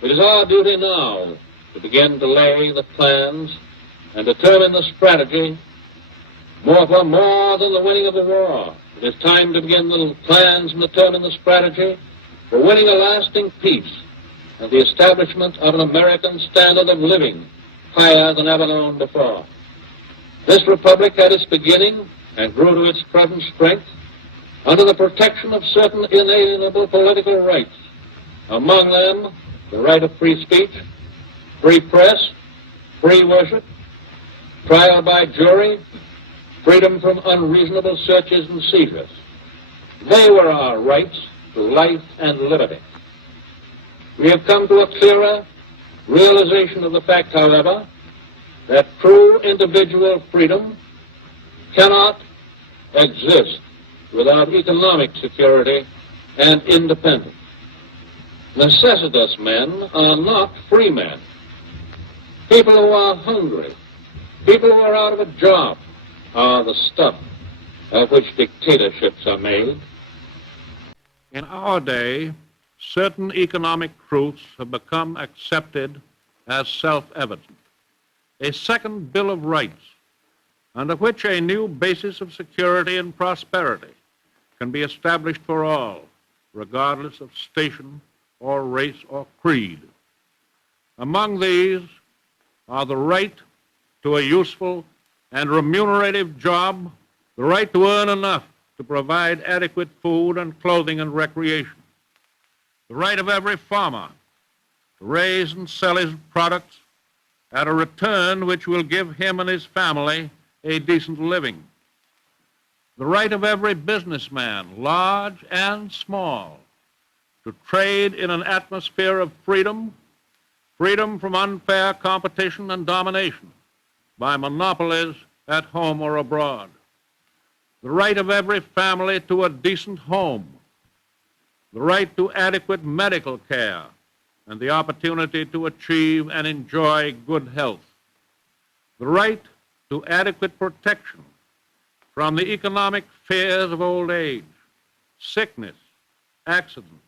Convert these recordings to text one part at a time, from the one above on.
It is our duty now to begin to lay the plans and determine the strategy more than the winning of the war. It is time to begin the plans and determine the strategy for winning a lasting peace and the establishment of an American standard of living higher than ever known before. This republic had its beginning and grew to its present strength under the protection of certain inalienable political rights, among them the right of free speech, free press, free worship, trial by jury, freedom from unreasonable searches and seizures. They were our rights to life and liberty. We have come to a clearer realization of the fact, however, that true individual freedom cannot exist without economic security and independence. Necessitous men are not free men. People who are hungry, people who are out of a job, are the stuff of which dictatorships are made. In our day, certain economic truths have become accepted as self-evident. A second Bill of Rights, under which a new basis of security and prosperity can be established for all, regardless of station or race or creed. Among these are the right to a useful and remunerative job, the right to earn enough to provide adequate food and clothing and recreation, the right of every farmer to raise and sell his products at a return which will give him and his family a decent living, the right of every businessman, large and small, to trade in an atmosphere of freedom, freedom from unfair competition and domination by monopolies at home or abroad, the right of every family to a decent home, the right to adequate medical care and the opportunity to achieve and enjoy good health, the right to adequate protection from the economic fears of old age, sickness, accident,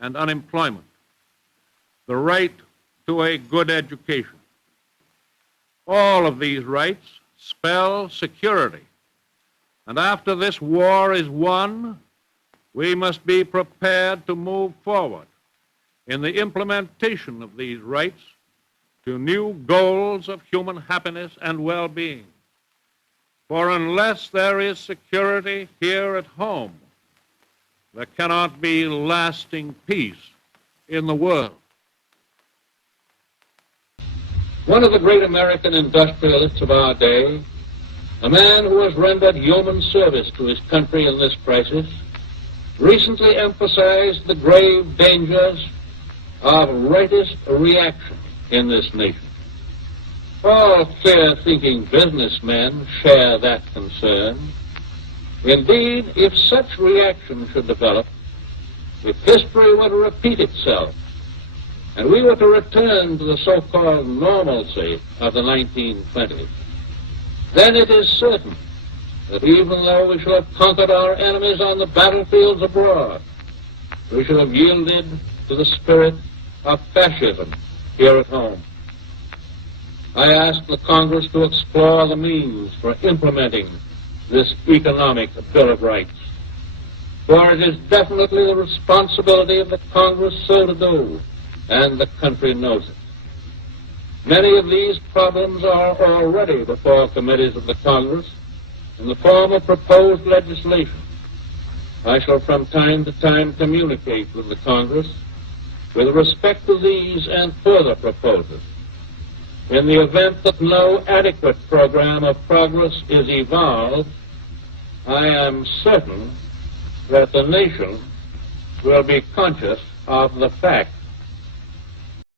and unemployment, the right to a good education. All of these rights spell security. And after this war is won, we must be prepared to move forward in the implementation of these rights to new goals of human happiness and well-being. For unless there is security here at home, there cannot be lasting peace in the world. One of the great American industrialists of our day, a man who has rendered yeoman service to his country in this crisis, recently emphasized the grave dangers of rightist reaction in this nation. All clear-thinking businessmen share that concern. Indeed, if such reaction should develop, if history were to repeat itself, and we were to return to the so-called normalcy of the 1920s, then it is certain that even though we shall have conquered our enemies on the battlefields abroad, we shall have yielded to the spirit of fascism here at home. I ask the Congress to explore the means for implementing this economic Bill of Rights, for it is definitely the responsibility of the Congress so to do, and the country knows it. Many of these problems are already before committees of the Congress in the form of proposed legislation. I shall from time to time communicate with the Congress with respect to these and further proposals. In the event that no adequate program of progress is evolved, I am certain that the nation will be conscious of the fact